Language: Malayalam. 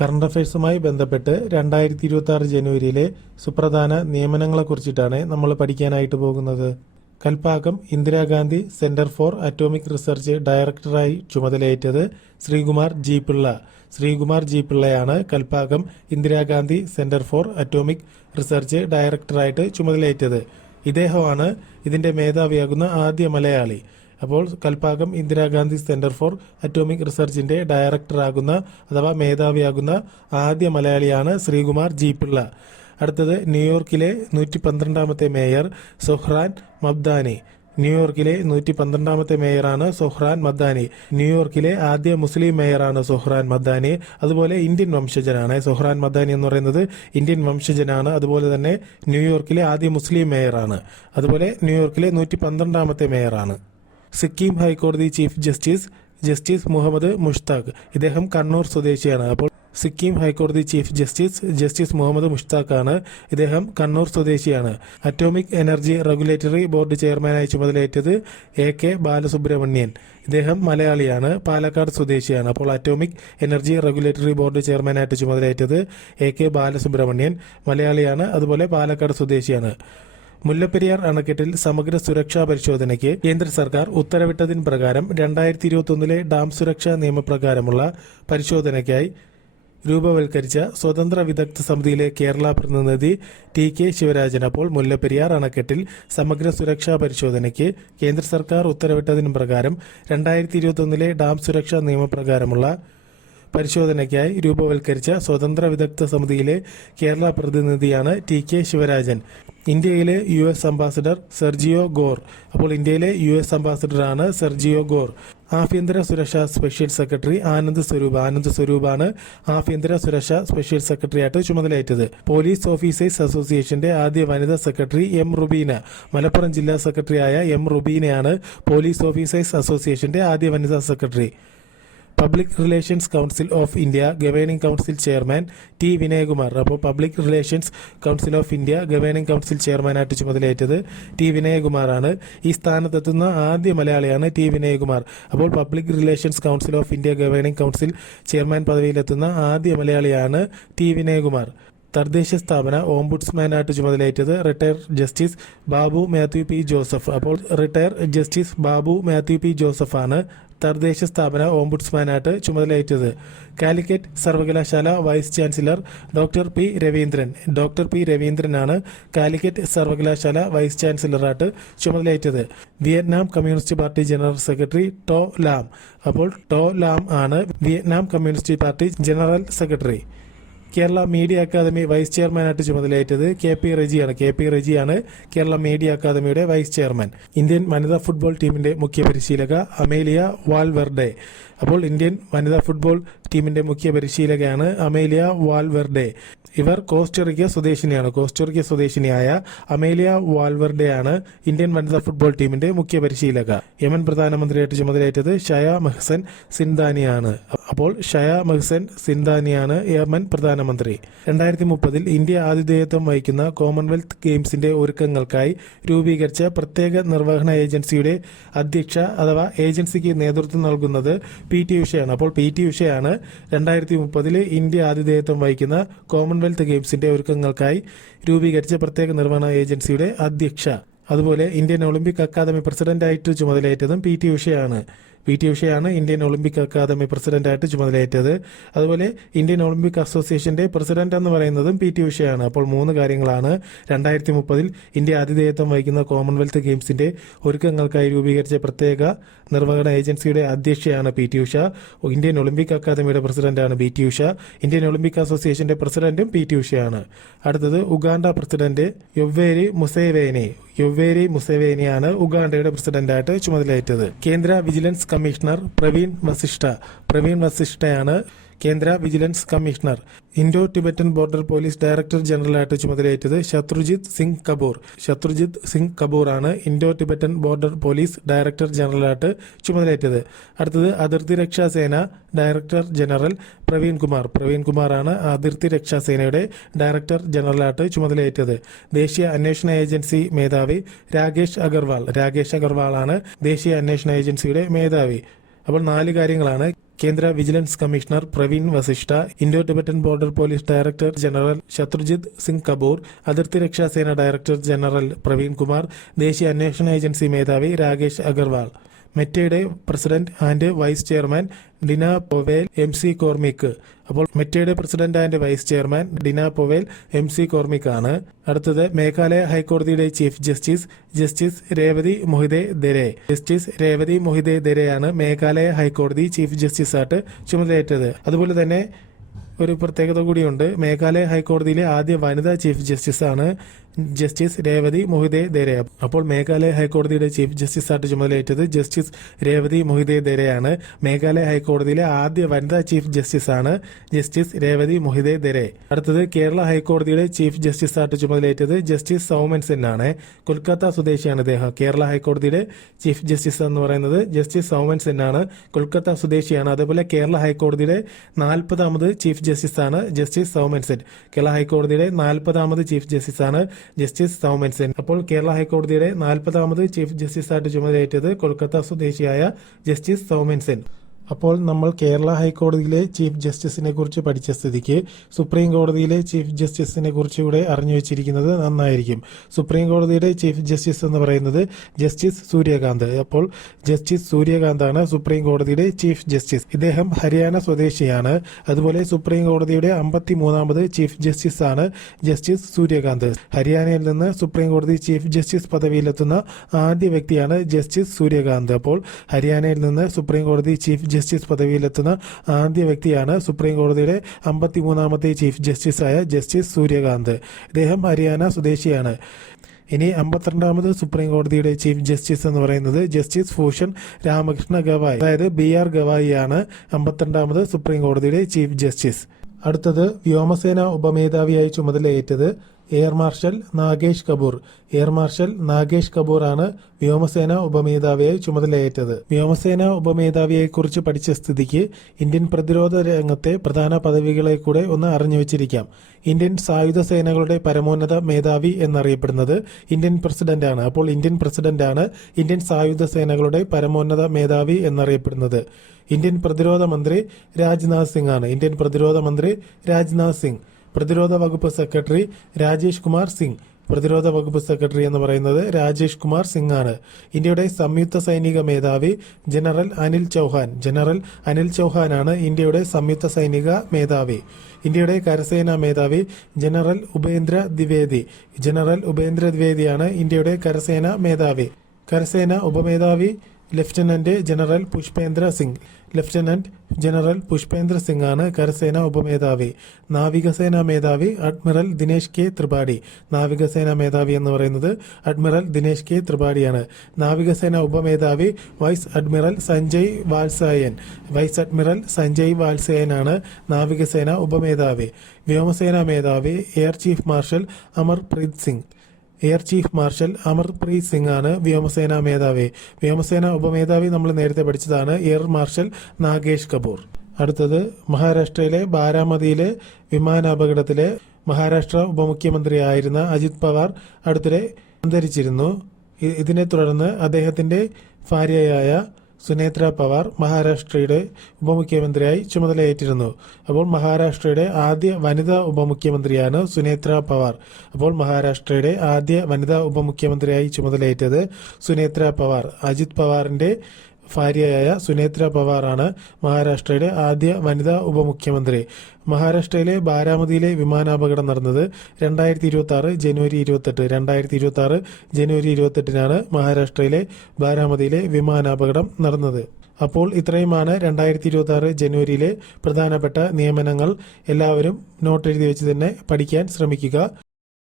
കറണ്ട് അഫയേഴ്സുമായി ബന്ധപ്പെട്ട് 2026 ജനുവരിയിലെ സുപ്രധാന നിയമനങ്ങളെക്കുറിച്ചിട്ടാണ് നമ്മൾ പഠിക്കാനായിട്ട് പോകുന്നത്. Kalpakkam Indira Gandhi centre for atomic research ഡയറക്ടറായി ചുമതലയേറ്റത് Sreekumar G Pillai. Sreekumar G പിള്ളയാണ് Kalpakkam Indira Gandhi centre for atomic research ഡയറക്ടറായിട്ട് ചുമതലയേറ്റത്. ഇദ്ദേഹമാണ് ഇതിന്റെ മേധാവിയാകുന്ന ആദ്യ മലയാളി. അപ്പോൾ Kalpakkam Indira Gandhi centre for atomic റിസർച്ചിന്റെ ഡയറക്ടറാകുന്ന അഥവാ മേധാവിയാകുന്ന ആദ്യ മലയാളിയാണ് ശ്രീകുമാർ ജി പിള്ള. അടുത്തത് ന്യൂയോർക്കിലെ 112ാമത്തെ മേയർ സൊഹ്റാൻ മബ്ദാനി. ന്യൂയോർക്കിലെ 112ാമത്തെ മേയറാണ് സൊഹ്റാൻ മബ്ദാനി. ന്യൂയോർക്കിലെ ആദ്യ മുസ്ലിം മേയറാണ് സൊഹ്റാൻ മബ്ദാനി. അതുപോലെ ഇന്ത്യൻ വംശജനാണ്. സൊഹ്റാൻ മബ്ദാനി എന്ന് പറയുന്നത് ഇന്ത്യൻ വംശജനാണ്. അതുപോലെ തന്നെ ന്യൂയോർക്കിലെ ആദ്യ മുസ്ലിം മേയറാണ്. അതുപോലെ ന്യൂയോർക്കിലെ 112ാമത്തെ മേയറാണ്. സിക്കിം ഹൈക്കോടതി ചീഫ് ജസ്റ്റിസ് മുഹമ്മദ് മുഷ്താഖ്. ഇദ്ദേഹം കണ്ണൂർ സ്വദേശിയാണ്. അപ്പോൾ സിക്കിം ഹൈക്കോടതി ചീഫ് ജസ്റ്റിസ് മുഹമ്മദ് മുഷ്താഖാണ്. ഇദ്ദേഹം കണ്ണൂർ സ്വദേശിയാണ്. അറ്റോമിക് എനർജി റെഗുലേറ്ററി ബോർഡ് ചെയർമാനായി ചുമതലയേറ്റത് AK ബാലസുബ്രഹ്മണ്യൻ. ഇദ്ദേഹം മലയാളിയാണ്, പാലക്കാട് സ്വദേശിയാണ്. അപ്പോൾ അറ്റോമിക് എനർജി റെഗുലേറ്ററി ബോർഡ് ചെയർമാനായിട്ട് ചുമതലയേറ്റത് AK ബാലസുബ്രഹ്മണ്യൻ, മലയാളിയാണ്. അതുപോലെ പാലക്കാട് സ്വദേശിയാണ്. മുല്ലപ്പെരിയാർ അണക്കെട്ടിൽ സമഗ്ര സുരക്ഷാ പരിശോധനയ്ക്ക് കേന്ദ്ര സർക്കാർ ഉത്തരവിട്ടതിന് പ്രകാരം 2021 ഡാം സുരക്ഷാ നിയമപ്രകാരമുള്ള പരിശോധനയ്ക്കായി രൂപവൽക്കരിച്ച സ്വതന്ത്ര വിദഗ്ധ സമിതിയിലെ കേരള പ്രതിനിധി TK ശിവരാജൻ. അപ്പോൾ മുല്ലപ്പെരിയാർ അണക്കെട്ടിൽ സമഗ്ര സുരക്ഷാ പരിശോധനയ്ക്ക് കേന്ദ്ര സർക്കാർ ഉത്തരവിട്ടതിന് പ്രകാരം 2021 ഡാം സുരക്ഷാ നിയമപ്രകാരമുള്ള പരിശോധനയ്ക്കായി രൂപവൽക്കരിച്ച സ്വതന്ത്ര വിദഗ്ധ സമിതിയിലെ കേരള പ്രതിനിധിയാണ് TK ശിവരാജൻ. ഇന്ത്യയിലെ US അംബാസിഡർ സെർജിയോ ഗോർ. അപ്പോൾ ഇന്ത്യയിലെ US അംബാസിഡറാണ് സെർജിയോ ഗോർ. ആഭ്യന്തര സുരക്ഷാ സ്പെഷ്യൽ സെക്രട്ടറി ആനന്ദ് സ്വരൂപാണ് ആഭ്യന്തര സുരക്ഷാ സ്പെഷ്യൽ സെക്രട്ടറിയായിട്ട് ചുമതലയേറ്റത്. പോലീസ് ഓഫീസേഴ്സ് അസോസിയേഷന്റെ ആദ്യ വനിതാ സെക്രട്ടറി M റുബീന. മലപ്പുറം ജില്ലാ സെക്രട്ടറിയായ M റുബീനയാണ് പോലീസ് ഓഫീസേഴ്സ് അസോസിയേഷന്റെ ആദ്യ വനിതാ സെക്രട്ടറി. Public relations council of India governing council chairman T Vinayakumar. അപ്പോൾ public relations council of India governing council ചെയർമാനായിട്ട് ചുമതലയേറ്റത് T വിനയകുമാറാണ്. ഈ സ്ഥാനത്തെത്തുന്ന ആദ്യ മലയാളിയാണ് T വിനയകുമാർ. അപ്പോൾ public relations council of India governing council chairman പദവിയിലെത്തുന്ന ആദ്യ മലയാളിയാണ് T വിനയകുമാർ. തദ്ദേശ സ്ഥാപന ഓംബുഡ്സ്മാനായിട്ട് ചുമതലയേറ്റത് retire justice Babu Mathew P Joseph. അപ്പോൾ retire justice Babu Mathew P ജോസഫാണ് തദ്ദേശ സ്ഥാപന ഓംബുഡ്സ്മാനായിട്ട് ചുമതലയേറ്റത്. കാലിക്കറ്റ് സർവകലാശാല വൈസ് ചാൻസലർ ഡോക്ടർ P രവീന്ദ്രനാണ് കാലിക്കറ്റ് സർവകലാശാല വൈസ് ചാൻസലറായിട്ട് ചുമതലയേറ്റത്. Vietnam communist party general secretary To Lam. അപ്പോൾ ടോ ലാം ആണ് Vietnam communist party general secretary. Kerala media academy vice ചെയർമാനായിട്ട് ചുമതലയേറ്റത് KP റെജിയാണ് കേരള മീഡിയ അക്കാദമിയുടെ വൈസ് ചെയർമാൻ. ഇന്ത്യൻ വനിതാ ഫുട്ബോൾ ടീമിന്റെ മുഖ്യ പരിശീലക അമേലിയ വാൽവെർഡെ. അപ്പോൾ ഇന്ത്യൻ വനിതാ ഫുട്ബോൾ ടീമിന്റെ മുഖ്യ പരിശീലകയാണ് അമേലിയ വാൽവെർഡെ. ഇവർ കോസ്റ്ററിക്ക സ്വദേശിനിയായ അമേലിയ വാൽവെർഡെയാണ് ഇന്ത്യൻ വനിതാ ഫുട്ബോൾ ടീമിന്റെ മുഖ്യ പരിശീലക. യമൻ പ്രധാനമന്ത്രിയായിട്ട് ചുമതലയേറ്റത് ഷയ മെഹ്സൻ സിൻദാനിയാണ്. അപ്പോൾ ഷയ മെഹ്സൻ സിൻദാനിയാണ് യമൻ പ്രധാനമന്ത്രി. 2030 ഇന്ത്യ ആതിഥേയത്വം വഹിക്കുന്ന കോമൺവെൽത്ത് ഗെയിംസിന്റെ ഒരുക്കങ്ങൾക്കായി രൂപീകരിച്ച പ്രത്യേക നിർവഹണ ഏജൻസിയുടെ അധ്യക്ഷ അഥവാ ഏജൻസിക്ക് നേതൃത്വം നൽകുന്നത് PT ഉഷയാണ്. അപ്പോൾ PT ഉഷയാണ് 2030 ഇന്ത്യ ആതിഥേയത്വം വഹിക്കുന്ന കോമൺവെൽത്ത് ഗെയിംസിന്റെ ഒരുക്കങ്ങൾക്കായി രൂപീകരിച്ച പ്രത്യേക നിർവഹണ ഏജൻസിയുടെ അധ്യക്ഷ. അതുപോലെ ഇന്ത്യൻ ഒളിമ്പിക് അക്കാദമി പ്രസിഡന്റായിട്ട് ചുമതലയേറ്റതും PT ഉഷയാണ് ഇന്ത്യൻ ഒളിമ്പിക് അക്കാദമി പ്രസിഡന്റായിട്ട് ചുമതലയേറ്റത്. അതുപോലെ ഇന്ത്യൻ ഒളിമ്പിക് അസോസിയേഷന്റെ പ്രസിഡന്റ് എന്ന് പറയുന്നതും PT ഉഷയാണ്. അപ്പോൾ 3 കാര്യങ്ങളാണ് 2030 ഇന്ത്യ ആതിഥേയത്വം വഹിക്കുന്ന കോമൺവെൽത്ത് ഗെയിംസിന്റെ ഒരുക്കങ്ങൾക്കായി രൂപീകരിച്ച പ്രത്യേക നിർവഹണ ഏജൻസിയുടെ അധ്യക്ഷയാണ് PT ഉഷ. ഇന്ത്യൻ ഒളിമ്പിക് അക്കാദമിയുടെ പ്രസിഡന്റാണ് PT ഉഷ. ഇന്ത്യൻ ഒളിമ്പിക് അസോസിയേഷന്റെ പ്രസിഡന്റും PT ഉഷയാണ്. അടുത്തത് ഉഗാണ്ട പ്രസിഡന്റ് യൊവ്വേരി മുസേവേനിയാണ് ഉഗാണ്ടയുടെ പ്രസിഡന്റായിട്ട് ചുമതലയേറ്റത്. കേന്ദ്ര വിജിലൻസ് കമ്മീഷണർ പ്രവീൺ വസിഷ്ഠയാണ് കേന്ദ്ര vigilance commissioner. Indo Tibetan border police director ജനറലായിട്ട് ചുമതലയേറ്റത് ശത്രുജിത് സിംഗ് കപൂർ ആണ് Indo Tibetan border police director ജനറലായിട്ട് അടുത്തത് അതിർത്തി രക്ഷാ സേന ഡയറക്ടർ ജനറൽ പ്രവീൺ കുമാറാണ് അതിർത്തി രക്ഷാ സേനയുടെ ഡയറക്ടർ ജനറലായിട്ട് ചുമതലയേറ്റത്. ദേശീയ അന്വേഷണ ഏജൻസി മേധാവി രാകേഷ് അഗർവാൾ ആണ് ദേശീയ അന്വേഷണ ഏജൻസിയുടെ മേധാവി. അപ്പോൾ 4 കാര്യങ്ങളാണ് കേന്ദ്ര vigilance commissioner Praveen Vasishtha, Indo Tibetan border police director general Shatrujit Singh Kapoor, അതിർത്തി രക്ഷാസേന ഡയറക്ടർ ജനറൽ പ്രവീൺ കുമാർ, ദേശീയ അന്വേഷണ ഏജൻസി മേധാവി രാകേഷ് അഗർവാൾ, മെറ്റയുടെ president and vice chairman Dina Powell MC Cormick. അപ്പോൾ മെറ്റയുടെ president and vice chairman Dina Powell MC Cormick ആണ്. അടുത്തത് മേഘാലയ ഹൈക്കോടതിയുടെ chief justice Revati Mohite Dere. Justice Revati Mohite ദരെയാണ് മേഘാലയ ഹൈക്കോടതി ചീഫ് ജസ്റ്റിസ് ആയിട്ട് ചുമതലയേറ്റത്. അതുപോലെ തന്നെ ഒരു പ്രത്യേകത കൂടിയുണ്ട്. മേഘാലയ ഹൈക്കോടതിയിലെ ആദ്യ വനിതാ ചീഫ് ജസ്റ്റിസ് ആണ് ജസ്റ്റിസ് രേവതി മൊഹിതെ ദരെ. അപ്പോൾ മേഘാലയ ഹൈക്കോടതിയുടെ ചീഫ് ജസ്റ്റിസ് ആയിട്ട് ചുമതലയേറ്റത് ജസ്റ്റിസ് രേവതി മൊഹിതെ ദരെയാണ്. മേഘാലയ ഹൈക്കോടതിയിലെ ആദ്യ വനിതാ ചീഫ് ജസ്റ്റിസ് ആണ് ജസ്റ്റിസ് രേവതി മൊഹിതെ ദരെ. അടുത്തത് കേരള ഹൈക്കോടതിയുടെ ചീഫ് ജസ്റ്റിസ് ആയിട്ട് ചുമതലയേറ്റത് ജസ്റ്റിസ് സൗമൻ സെൻ ആണ്. കൊൽക്കത്ത സ്വദേശിയാണ് ഇദ്ദേഹം. കേരള ഹൈക്കോടതിയുടെ ചീഫ് ജസ്റ്റിസ് എന്ന് പറയുന്നത് ജസ്റ്റിസ് സൗമൻ സെൻ ആണ്. കൊൽക്കത്ത സ്വദേശിയാണ്. അതുപോലെ കേരള ഹൈക്കോടതിയുടെ 40ാമത് ചീഫ് ജസ്റ്റിസ് ആണ് ജസ്റ്റിസ് സൗമൻ സെൻ. കേരള ഹൈക്കോടതിയുടെ 40ാമത് ചീഫ് ജസ്റ്റിസ് ആണ് ജസ്റ്റിസ് സൗമൻ സെൻ. അപ്പോൾ കേരള ഹൈക്കോടതിയുടെ 40ാമത് ചീഫ് ജസ്റ്റിസ് ആയിട്ട് ചുമതലയേറ്റത് കൊൽക്കത്ത സ്വദേശിയായ ജസ്റ്റിസ് സൗമൻ സെൻ. അപ്പോൾ നമ്മൾ കേരള ഹൈക്കോടതിയിലെ ചീഫ് ജസ്റ്റിസിനെ കുറിച്ച് പഠിച്ച സ്ഥിതിക്ക് സുപ്രീം കോടതിയിലെ ചീഫ് ജസ്റ്റിസിനെ കുറിച്ചുകൂടെ അറിഞ്ഞു വെച്ചിരിക്കുന്നത് നന്നായിരിക്കും. സുപ്രീം കോടതിയുടെ ചീഫ് ജസ്റ്റിസ് എന്ന് പറയുന്നത് ജസ്റ്റിസ് സൂര്യകാന്ത്. അപ്പോൾ ജസ്റ്റിസ് സൂര്യകാന്താണ് സുപ്രീം കോടതിയുടെ ചീഫ് ജസ്റ്റിസ്. ഇദ്ദേഹം ഹരിയാന സ്വദേശിയാണ്. അതുപോലെ സുപ്രീം കോടതിയുടെ 53ാമത് ചീഫ് ജസ്റ്റിസ് ആണ് ജസ്റ്റിസ് സൂര്യകാന്ത്. ഹരിയാനയിൽ നിന്ന് സുപ്രീം കോടതി ചീഫ് ജസ്റ്റിസ് പദവിയിലെത്തുന്ന ആദ്യ വ്യക്തിയാണ് ജസ്റ്റിസ് സൂര്യകാന്ത്. അപ്പോൾ ഹരിയാനയിൽ നിന്ന് സുപ്രീം കോടതി ചീഫ് ജസ്റ്റിസ് പദവിയിലെത്തുന്ന ആദ്യ വ്യക്തിയാണ് സുപ്രീം കോടതിയുടെ 53ാമത്തെ ചീഫ് ജസ്റ്റിസായ ജസ്റ്റിസ് സൂര്യകാന്ത്. ഇദ്ദേഹം ഹരിയാന സ്വദേശിയാണ്. ഇനി 52ാമത് സുപ്രീം കോടതിയുടെ ചീഫ് ജസ്റ്റിസ് എന്ന് പറയുന്നത് ജസ്റ്റിസ് ഭൂഷൺ രാമകൃഷ്ണ ഗവായി, അതായത് BR ഗവായിയാണ് 52ാമത് സുപ്രീം കോടതിയുടെ ചീഫ് ജസ്റ്റിസ്. അടുത്തത് വ്യോമസേന ഉപമേധാവിയായി ചുമതലയേറ്റത് air marshal Nagesh Kapoor. Air marshal Nagesh Kapoor ആണ് വ്യോമസേന ഉപമേധാവിയായി ചുമതലയേറ്റത്. വ്യോമസേന ഉപമേധാവിയെക്കുറിച്ച് പഠിച്ച സ്ഥിതിക്ക് ഇന്ത്യൻ പ്രതിരോധ രംഗത്തെ പ്രധാന പദവികളെ കൂടെ ഒന്ന് അറിഞ്ഞു വെച്ചിരിക്കാം. ഇന്ത്യൻ സായുധ സേനകളുടെ പരമോന്നത മേധാവി എന്നറിയപ്പെടുന്നത് ഇന്ത്യൻ പ്രസിഡന്റ് ആണ്. അപ്പോൾ ഇന്ത്യൻ പ്രസിഡന്റ് ആണ് ഇന്ത്യൻ സായുധ സേനകളുടെ പരമോന്നത മേധാവി എന്നറിയപ്പെടുന്നത്. ഇന്ത്യൻ പ്രതിരോധ മന്ത്രി രാജ്നാഥ് സിംഗ് ആണ്. ഇന്ത്യൻ പ്രതിരോധ മന്ത്രി രാജ്നാഥ് സിംഗ്. പ്രതിരോധ വകുപ്പ് സെക്രട്ടറി രാജേഷ് കുമാർ സിംഗ്. പ്രതിരോധ വകുപ്പ് സെക്രട്ടറി എന്ന് പറയുന്നത് രാജേഷ് കുമാർ സിംഗ് ആണ്. ഇന്ത്യയുടെ സംയുക്ത സൈനിക മേധാവി ജനറൽ അനിൽ ചൌഹാൻ. ജനറൽ അനിൽ ചൌഹാനാണ് ഇന്ത്യയുടെ സംയുക്ത സൈനിക മേധാവി. ഇന്ത്യയുടെ കരസേനാ മേധാവി ജനറൽ ഉപേന്ദ്ര ദ്വിവേദി. ജനറൽ ഉപേന്ദ്ര ദ്വിവേദിയാണ് ഇന്ത്യയുടെ കരസേനാ മേധാവി. കരസേന ഉപമേധാവി lieutenant general Pushpendra Singh. Lieutenant general Pushpendra Singh ആണ് കരസേന ഉപമേധാവി. നാവികസേനാ മേധാവി അഡ്മിറൽ ദിനേശ് കെ ത്രിപാഠി. നാവികസേനാ മേധാവി എന്ന് പറയുന്നത് അഡ്മിറൽ ദിനേശ് കെ ത്രിപാഠിയാണ്. നാവികസേന ഉപമേധാവി vice admiral Sanjay Vatsayan. Vice admiral Sanjay Vatsayan ആണ് നാവികസേന ഉപമേധാവി. വ്യോമസേനാ മേധാവി air chief marshal Amarpreet Singh. Air chief marshal Amarpreet Singh ആണ് വ്യോമസേനാ മേധാവി. വ്യോമസേന ഉപമേധാവി നമ്മൾ നേരത്തെ പഠിച്ചതാണ് എയർ മാർഷൽ നാഗേഷ് കപൂർ. അടുത്തത് മഹാരാഷ്ട്രയിലെ ബാരാമതിയിലെ വിമാനാപകടത്തിലെ മഹാരാഷ്ട്ര ഉപമുഖ്യമന്ത്രിയായിരുന്ന അജിത് പവാർ അടുത്തിടെ അന്തരിച്ചിരുന്നു. ഇതിനെ തുടർന്ന് അദ്ദേഹത്തിന്റെ ഭാര്യയായ സുനേത്ര പവാർ മഹാരാഷ്ട്രയുടെ ഉപമുഖ്യമന്ത്രിയായി ചുമതലയേറ്റിരുന്നു. അപ്പോൾ മഹാരാഷ്ട്രയുടെ ആദ്യ വനിതാ ഉപമുഖ്യമന്ത്രിയാണ് സുനേത്ര പവാർ. അപ്പോൾ മഹാരാഷ്ട്രയുടെ ആദ്യ വനിതാ ഉപമുഖ്യമന്ത്രിയായി ചുമതലയേറ്റത് സുനേത്ര പവാർ. അജിത് പവാറിന്റെ ഭാര്യയായ സുനേത്ര പവാറാണ് മഹാരാഷ്ട്രയുടെ ആദ്യ വനിതാ ഉപമുഖ്യമന്ത്രി. മഹാരാഷ്ട്രയിലെ ബാരാമതിയിലെ വിമാനാപകടം നടന്നത് 2026 ജനുവരി 28. 2026 ജനുവരി 28 മഹാരാഷ്ട്രയിലെ ബാരാമതിയിലെ വിമാനാപകടം നടന്നത്. അപ്പോൾ ഇത്രയുമാണ് 2026 ജനുവരിയിലെ പ്രധാനപ്പെട്ട നിയമനങ്ങൾ. എല്ലാവരും നോട്ട് എഴുതി വെച്ച് തന്നെ പഠിക്കാൻ ശ്രമിക്കുക.